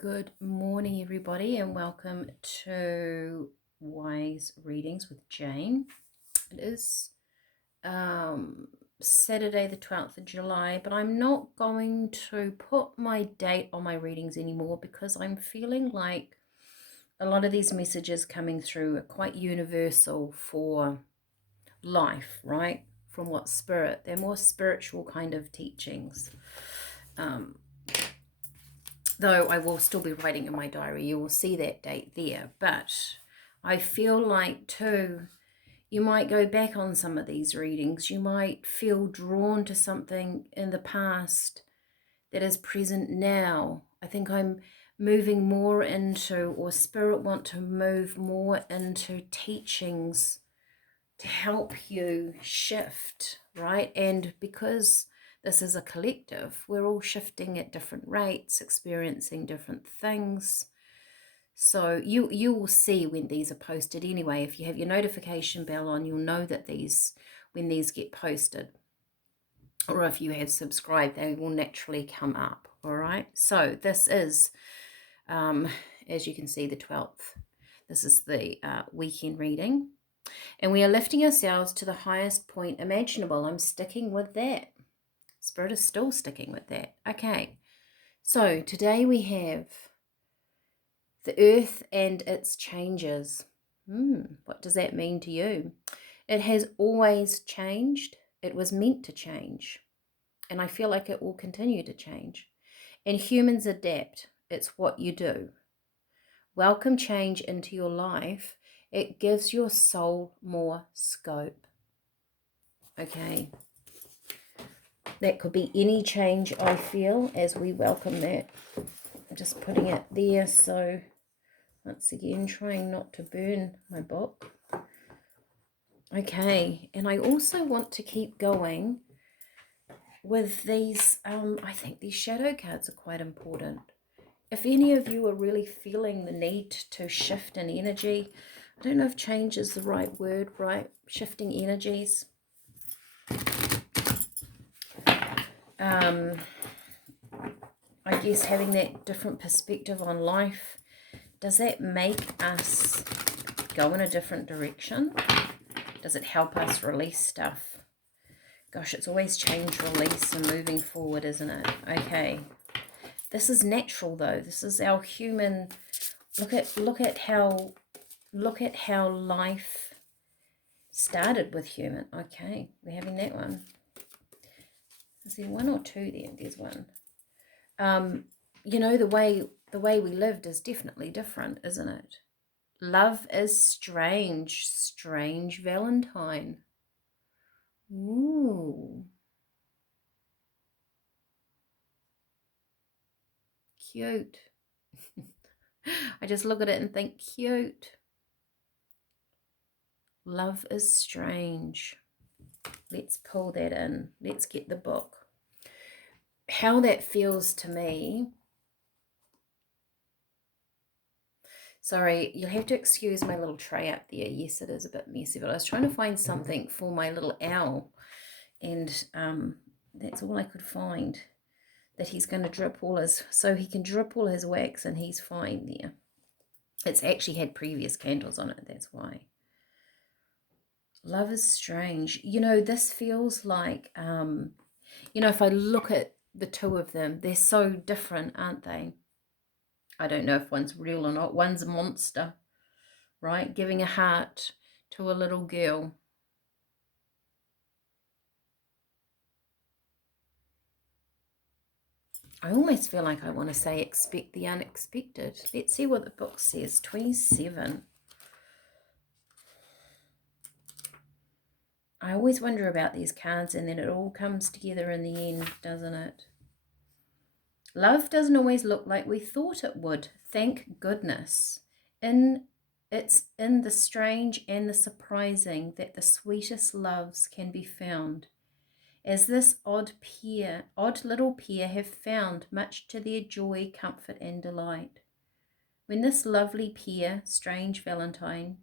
Good morning, everybody, and welcome to Wise Readings with Jane. It is Saturday, the 12th of July, but I'm not going to put my date on my readings anymore because I'm feeling like a lot of these messages coming through are quite universal for life, right? From what spirit? They're more spiritual kind of teachings. Though I will still be writing in my diary, you will see that date there. But I feel like too, you might go back on some of these readings. You might feel drawn to something in the past that is present now. I think I'm moving more into, or spirit want to move more into teachings to help you shift, right? And because this is a collective, we're all shifting at different rates, experiencing different things. So you will see when these are posted anyway. If you have your notification bell on, you'll know that when these get posted. Or if you have subscribed, they will naturally come up. All right. So this is, as you can see, the 12th. This is the weekend reading. And we are lifting ourselves to the highest point imaginable. I'm sticking with that. Spirit is still sticking with that. Okay. So today we have the earth and its changes. What does that mean to you? It has always changed. It was meant to change. And I feel like it will continue to change. And humans adapt. It's what you do. Welcome change into your life. It gives your soul more scope. Okay. That could be any change I feel as we welcome that. I'm just putting it there. So once again, trying not to burn my book. Okay. And I also want to keep going with these. I think these shadow cards are quite important. If any of you are really feeling the need to shift in energy, I don't know if change is the right word, right? Shifting energies. I guess having that different perspective on life, does that make us go in a different direction? Does it help us release stuff? Gosh, it's always change, release, and moving forward, isn't it? Okay. This is natural though. This is our human. Look at how life started with human. Okay, we're having that one. Is there one or two there? There's one. You know, the way we lived is definitely different, isn't it? Love is strange. Strange Valentine. Ooh. Cute. I just look at it and think cute. Love is strange. Let's pull that in. Let's get the book. How that feels to me. Sorry, you'll have to excuse my little tray up there. Yes, it is a bit messy, but I was trying to find something for my little owl. And that's all I could find. That he's going to drip all his, so he can drip all his wax and he's fine there. It's actually had previous candles on it, that's why. Love is strange. You know, this feels like, you know, if I look at the two of them, they're so different, aren't they? I don't know if one's real or not. One's a monster, right? Giving a heart to a little girl. I almost feel like I want to say expect the unexpected. Let's see what the book says. 27. I always wonder about these cards and then it all comes together in the end, doesn't it? Love doesn't always look like we thought it would. Thank goodness. It's in the strange and the surprising that the sweetest loves can be found. As this odd little pair have found, much to their joy, comfort, and delight. When this lovely pair, Strange Valentine,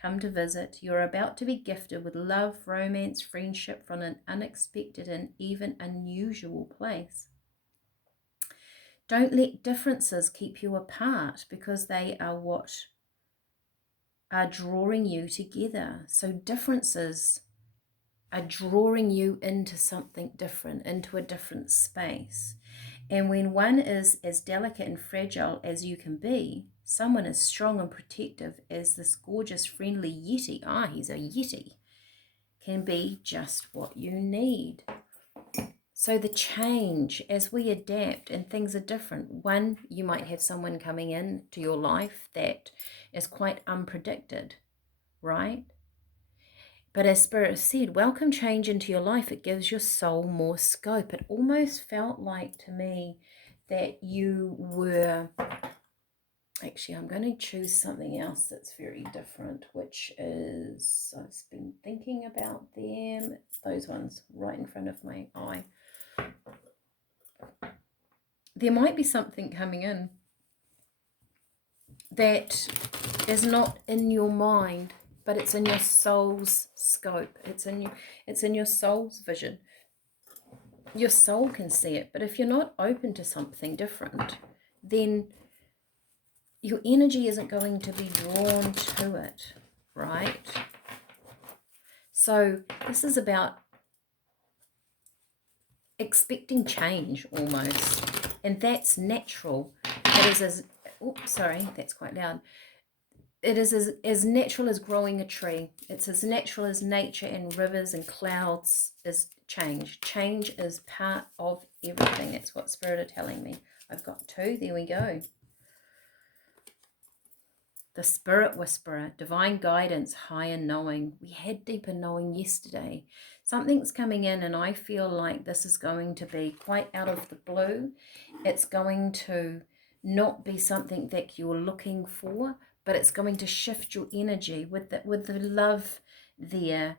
come to visit, you're about to be gifted with love, romance, friendship from an unexpected and even unusual place. Don't let differences keep you apart, because they are what are drawing you together. So differences are drawing you into something different, into a different space. And when one is as delicate and fragile as you can be, someone as strong and protective as this gorgeous, friendly Yeti, he's a Yeti, can be just what you need. So the change, as we adapt and things are different, one, you might have someone coming in to your life that is quite unpredicted, right? But as Spirit said, welcome change into your life. It gives your soul more scope. It almost felt like to me that you were... Actually, I'm going to choose something else that's very different, which is... I've been thinking about them. Those ones right in front of my eye. There might be something coming in that is not in your mind, but it's in your soul's scope. It's in your soul's vision. Your soul can see it, but if you're not open to something different, then your energy isn't going to be drawn to it, right? So this is about expecting change almost, and that's natural. It is as... oops, sorry, that's quite loud. It is as natural as growing a tree. It's as natural as nature and rivers and clouds is change. Change is part of everything. That's what Spirit are telling me. I've got two. There we go. The Spirit Whisperer, divine guidance, higher knowing. We had deeper knowing yesterday. Something's coming in, and I feel like this is going to be quite out of the blue. It's going to not be something that you're looking for, but it's going to shift your energy with the love there.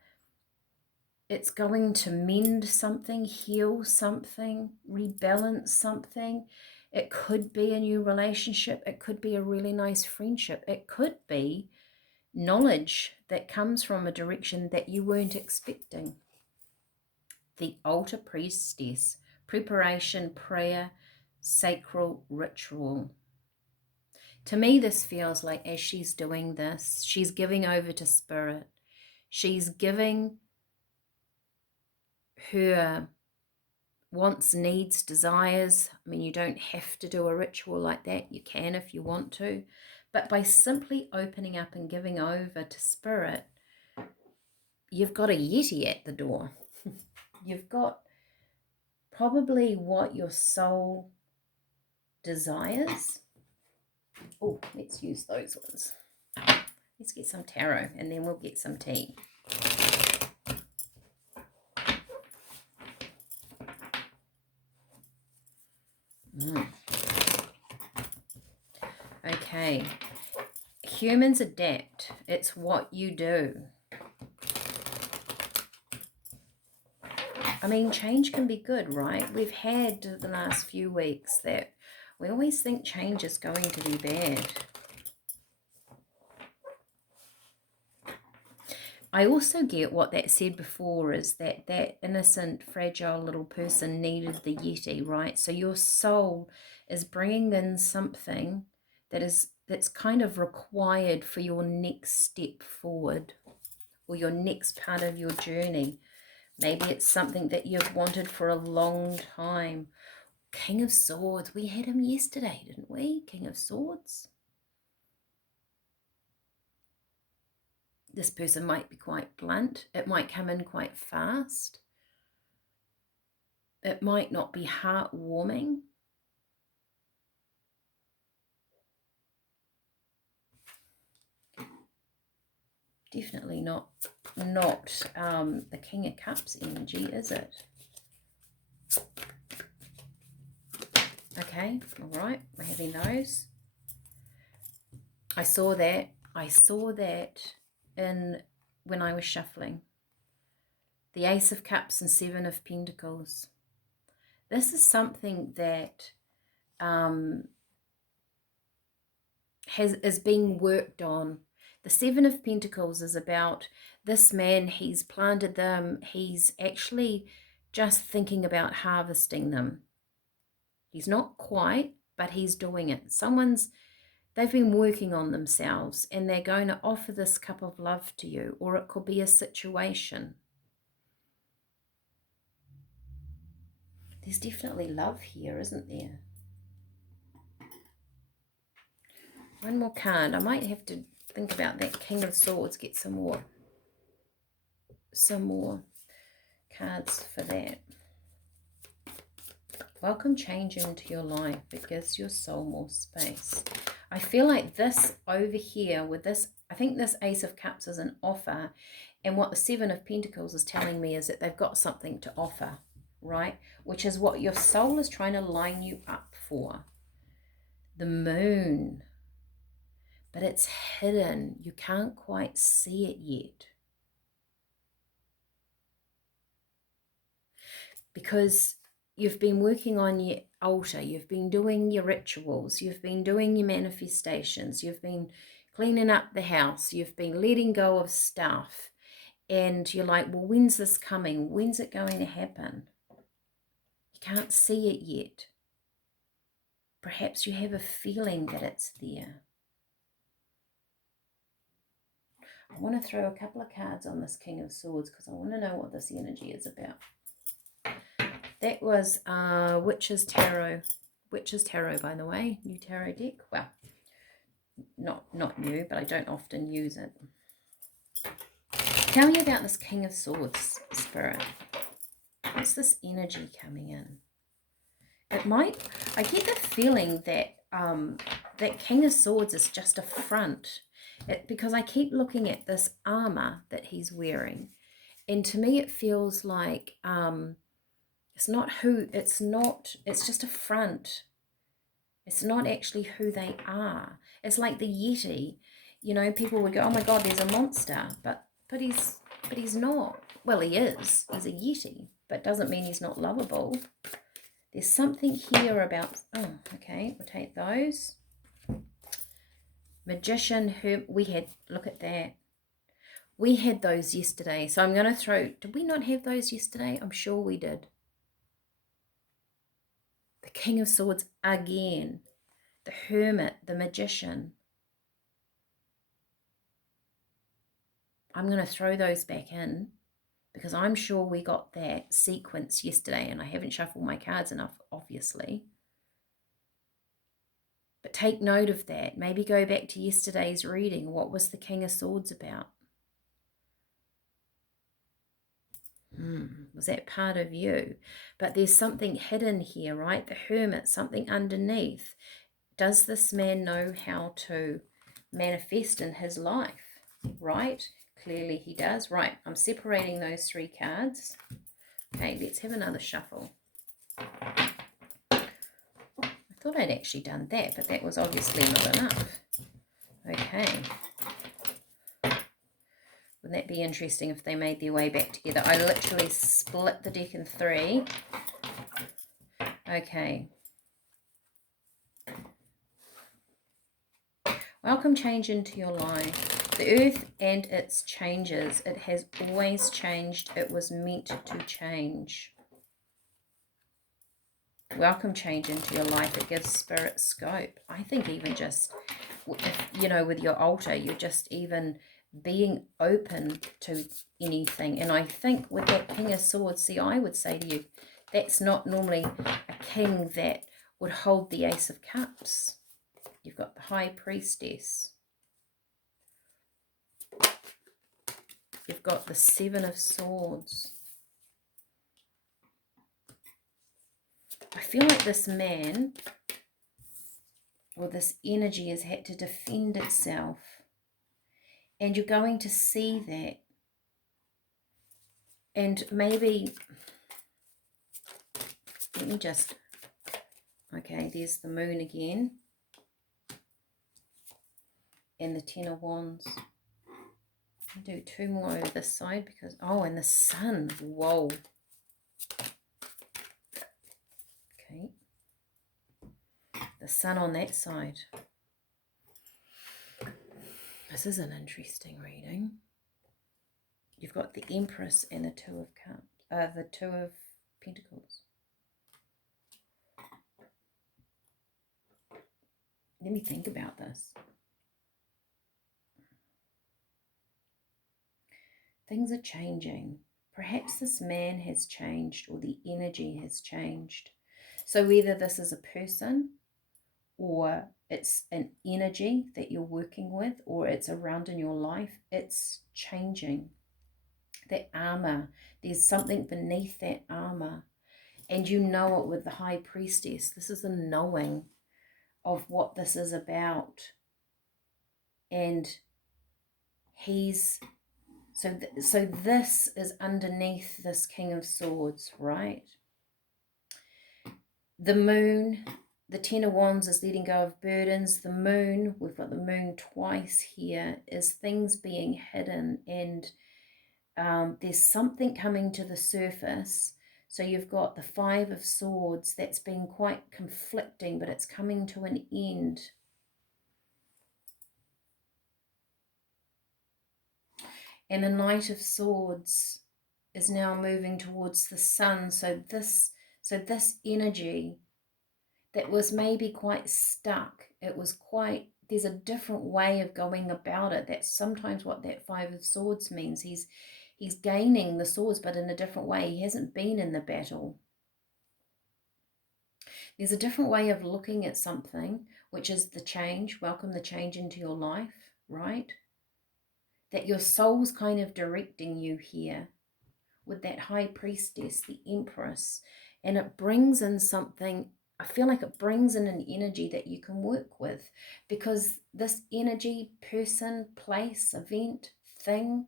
It's going to mend something, heal something, rebalance something. It could be a new relationship. It could be a really nice friendship. It could be knowledge that comes from a direction that you weren't expecting. The Altar Priestess, preparation, prayer, sacral ritual. To me, this feels like as she's doing this, she's giving over to Spirit. She's giving her wants, needs, desires. I mean, you don't have to do a ritual like that. You can if you want to. But by simply opening up and giving over to Spirit, you've got a Yeti at the door. You've got probably what your soul desires. Oh, let's use those ones. Let's get some tarot and then we'll get some tea. Okay. Humans adapt. It's what you do. I mean, change can be good, right? We've had the last few weeks that we always think change is going to be bad. I also get what that said before is that that innocent, fragile little person needed the Yeti, right? So your soul is bringing in something that's kind of required for your next step forward or your next part of your journey. Maybe it's something that you've wanted for a long time. King of Swords, we had him yesterday, didn't we? King of Swords. This person might be quite blunt. It might come in quite fast. It might not be heartwarming. Definitely not the King of Cups energy, is it? Okay, all right, we're having those. I saw that in when I was shuffling. The Ace of Cups and Seven of Pentacles. This is something that is being worked on. The Seven of Pentacles is about this man. He's planted them. He's actually just thinking about harvesting them. He's not quite, but he's doing it. They've been working on themselves and they're going to offer this cup of love to you, or it could be a situation. There's definitely love here, isn't there? One more card. I might have to think about that King of Swords, get some more cards for that. Welcome change into your life. It gives your soul more space. I feel like this over here with this, I think this Ace of Cups is an offer. And what the Seven of Pentacles is telling me is that they've got something to offer, right? Which is what your soul is trying to line you up for. The Moon. But it's hidden. You can't quite see it yet. Because you've been working on your altar, you've been doing your rituals, you've been doing your manifestations, you've been cleaning up the house, you've been letting go of stuff, and you're like, well, when's this coming? When's it going to happen? You can't see it yet. Perhaps you have a feeling that it's there. I want to throw a couple of cards on this King of Swords because I want to know what this energy is about. That was Witch's Tarot. Witch's Tarot, by the way. New tarot deck. Well, not new, but I don't often use it. Tell me about this King of Swords, Spirit. What's this energy coming in? It might... I get the feeling that that King of Swords is just a front. Because I keep looking at this armor that he's wearing. And to me it feels like... it's just a front. It's not actually who they are. It's like the Yeti. You know, people would go, oh my God, there's a monster. But he's not. Well, he is. He's a Yeti. But doesn't mean he's not lovable. There's something here about... Oh, okay. We'll take those. Magician, who we had... Look at that. We had those yesterday. So I'm going to throw... Did we not have those yesterday? I'm sure we did. The King of Swords again. The Hermit, the Magician. I'm going to throw those back in because I'm sure we got that sequence yesterday and I haven't shuffled my cards enough, obviously. But take note of that. Maybe go back to yesterday's reading. What was the King of Swords about? Was that part of you? But there's something hidden here, right? The Hermit, something underneath. Does this man know how to manifest in his life, right? Clearly he does. Right, I'm separating those three cards. Okay, let's have another shuffle. I thought I'd actually done that, but that was obviously not enough. Okay. Wouldn't that be interesting if they made their way back together? I literally split the deck in three. Okay. Welcome change into your life. The earth and its changes. It has always changed. It was meant to change. Welcome change into your life. It gives spirit scope. I think even just, you know, with your altar, you're just even being open to anything. And I think with that King of Swords, see, I would say to you, that's not normally a king that would hold the Ace of Cups. You've got the High Priestess. You've got the Seven of Swords. I feel like this man, or this energy, has had to defend itself. And you're going to see that. And maybe, let me just, okay, there's the Moon again. And the Ten of Wands. I'll do two more over this side because, oh, and the Sun. Whoa. Okay. The Sun on that side. This is an interesting reading. You've got the Empress and the Two of Cups, the Two of Pentacles. Let me think about this. Things are changing. Perhaps this man has changed, or the energy has changed. So whether this is a person, or it's an energy that you're working with, or it's around in your life, it's changing. That armor, there's something beneath that armor, and you know it with the high priestess. This is the knowing of what this is about. And he's so this is underneath this King of Swords, right? The moon, the Ten of Wands is letting go of burdens. The moon, we've got the moon twice here, is things being hidden, and there's something coming to the surface. So you've got the Five of Swords that's been quite conflicting, but it's coming to an end. And the Knight of Swords is now moving towards the sun. So this energy that was maybe quite stuck, it was quite, there's a different way of going about it. That's sometimes what that Five of Swords means. He's gaining the swords, but in a different way. He hasn't been in the battle. There's a different way of looking at something, which is the change. Welcome the change into your life, right? That your soul's kind of directing you here with that High Priestess, the Empress, and it brings in something. I feel like it brings in an energy that you can work with, because this energy, person, place, event, thing,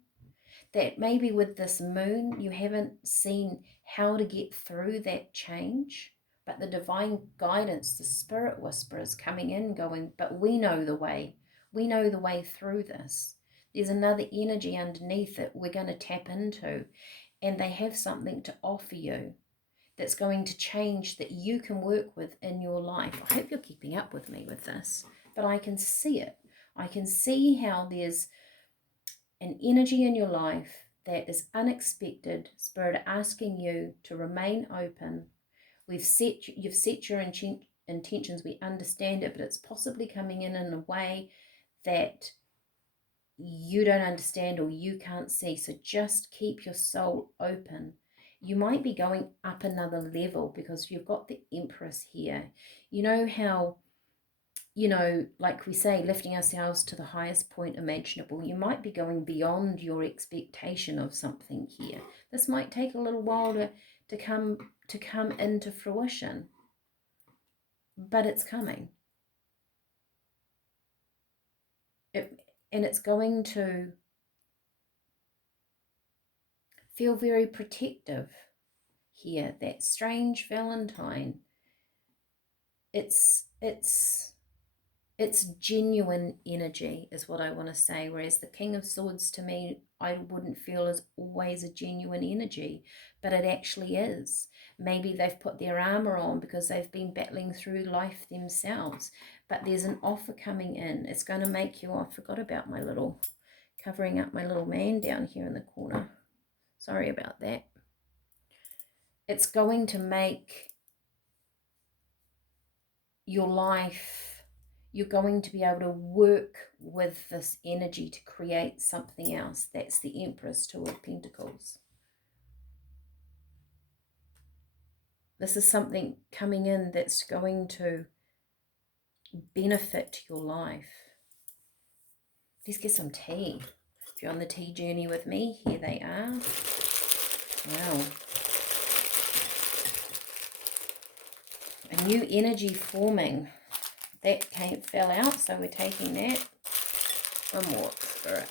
that maybe with this moon you haven't seen how to get through that change, but the divine guidance, the spirit whisper is coming in going, but we know the way. We know the way through this. There's another energy underneath it we're going to tap into, and they have something to offer you that's going to change, that you can work with in your life. I hope you're keeping up with me with this, but I can see it. I can see how there's an energy in your life that is unexpected. Spirit asking you to remain open. You've set your intentions. We understand it, but it's possibly coming in a way that you don't understand or you can't see. So just keep your soul open. You might be going up another level because you've got the Empress here. You know how, like we say, lifting ourselves to the highest point imaginable. You might be going beyond your expectation of something here. This might take a little while to come into fruition, but it's coming. And it's going to feel very protective here. That strange Valentine. It's genuine energy is what I want to say, whereas the King of Swords, to me, I wouldn't feel is always a genuine energy, but it actually is. Maybe they've put their armor on because they've been battling through life themselves, but there's an offer coming in. It's going to make you, I forgot about my little, covering up my little man down here in the corner. Sorry about that. It's going to make your life, you're going to be able to work with this energy to create something else. That's the Empress, Two of Pentacles. This is something coming in that's going to benefit your life. Let's get some tea. If you're on the tea journey with me, here they are. Wow. A new energy forming. That fell out, so we're taking that. One more, Spirit.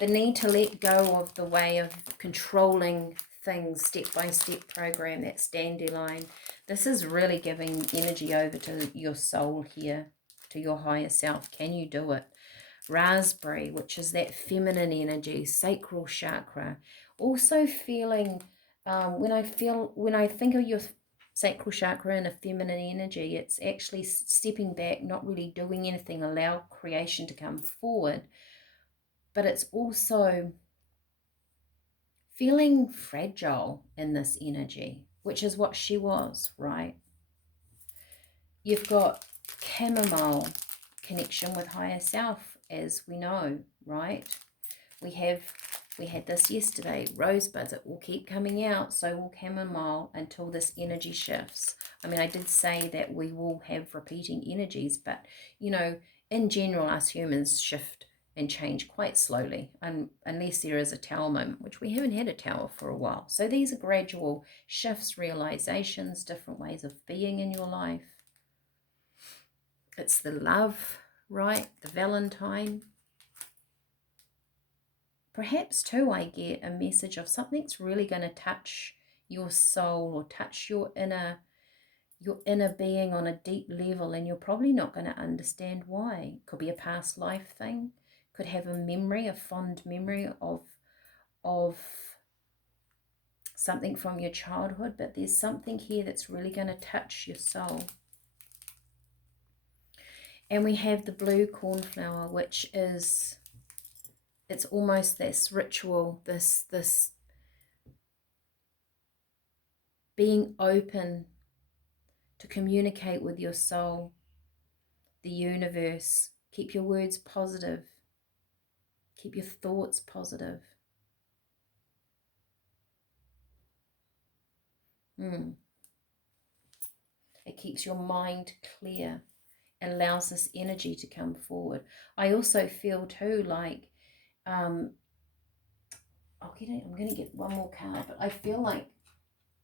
The need to let go of the way of controlling things, step-by-step program, that dandelion. This is really giving energy over to your soul here, to your higher self. Can you do it? Raspberry, which is that feminine energy, sacral chakra. Also feeling, when I think of your sacral chakra and a feminine energy, it's actually stepping back, not really doing anything, allow creation to come forward. But it's also feeling fragile in this energy, which is what she was, right? You've got chamomile connection with higher self, as we know, right? We had this yesterday, rosebuds. It will keep coming out, so will chamomile until this energy shifts. I mean, I did say that we will have repeating energies, but, you know, in general, us humans shift and change quite slowly, unless there is a tower moment, which we haven't had a tower for a while. So these are gradual shifts, realizations, different ways of being in your life. It's the love, right? The Valentine. Perhaps too I get a message of something's really going to touch your soul or touch your inner being on a deep level, and you're probably not going to understand why. Could be a past life thing. Could have a memory, a fond memory of something from your childhood, but there's something here that's really going to touch your soul. And we have the blue cornflower, which is, it's almost this ritual, this being open to communicate with your soul, the universe. Keep your words positive. Keep your thoughts positive. It keeps your mind clear and allows this energy to come forward. I also feel too like, I'm going to get one more card, but I feel like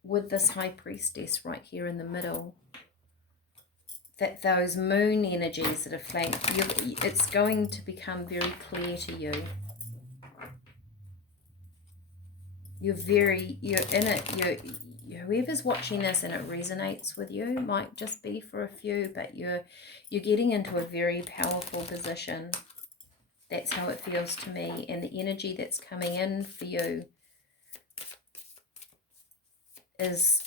with this High Priestess right here in the middle, that those moon energies that are flanked, it's going to become very clear to you. You're in it. Whoever's watching this and it resonates with you, might just be for a few, but you're getting into a very powerful position. That's how it feels to me. And the energy that's coming in for you is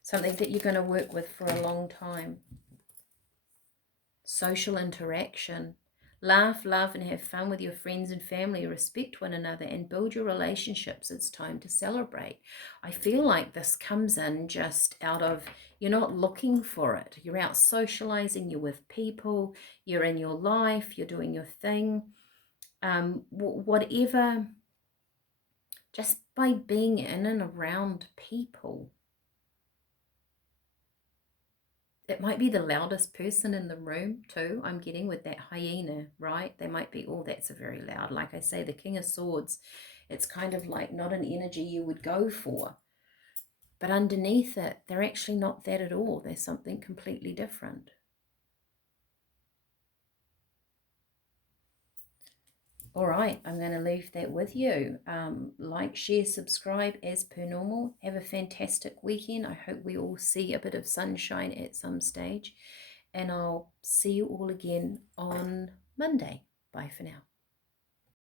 something that you're going to work with for a long time. Social interaction. Laugh, love, and have fun with your friends and family. Respect one another and build your relationships. It's time to celebrate. I feel like this comes in just out of, you're not looking for it. You're out socializing, you're with people, you're in your life, you're doing your thing. Whatever, just by being in and around people. It might be the loudest person in the room too, I'm getting, with that hyena, right? They might be, oh, that's a very loud. Like I say, the King of Swords, it's kind of like not an energy you would go for. But underneath it, they're actually not that at all. They're something completely different. All right, I'm going to leave that with you. Like, share, subscribe as per normal. Have a fantastic weekend. I hope we all see a bit of sunshine at some stage. And I'll see you all again on Monday. Bye for now.